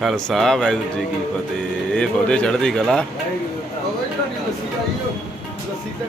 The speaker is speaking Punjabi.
ਖਾਲਸਾ, ਵਾਹਿਗੁਰੂ ਜੀ ਕੀ ਫਤਿਹ। ਫਤਿਹ ਚੜ੍ਹਦੀ ਕਲਾ। ਬਾਬਾ ਜੀ ਤੁਹਾਡੀ ਲੱਸੀ ਆਈ ਹੋ ਲੱਸੀ ਤੇ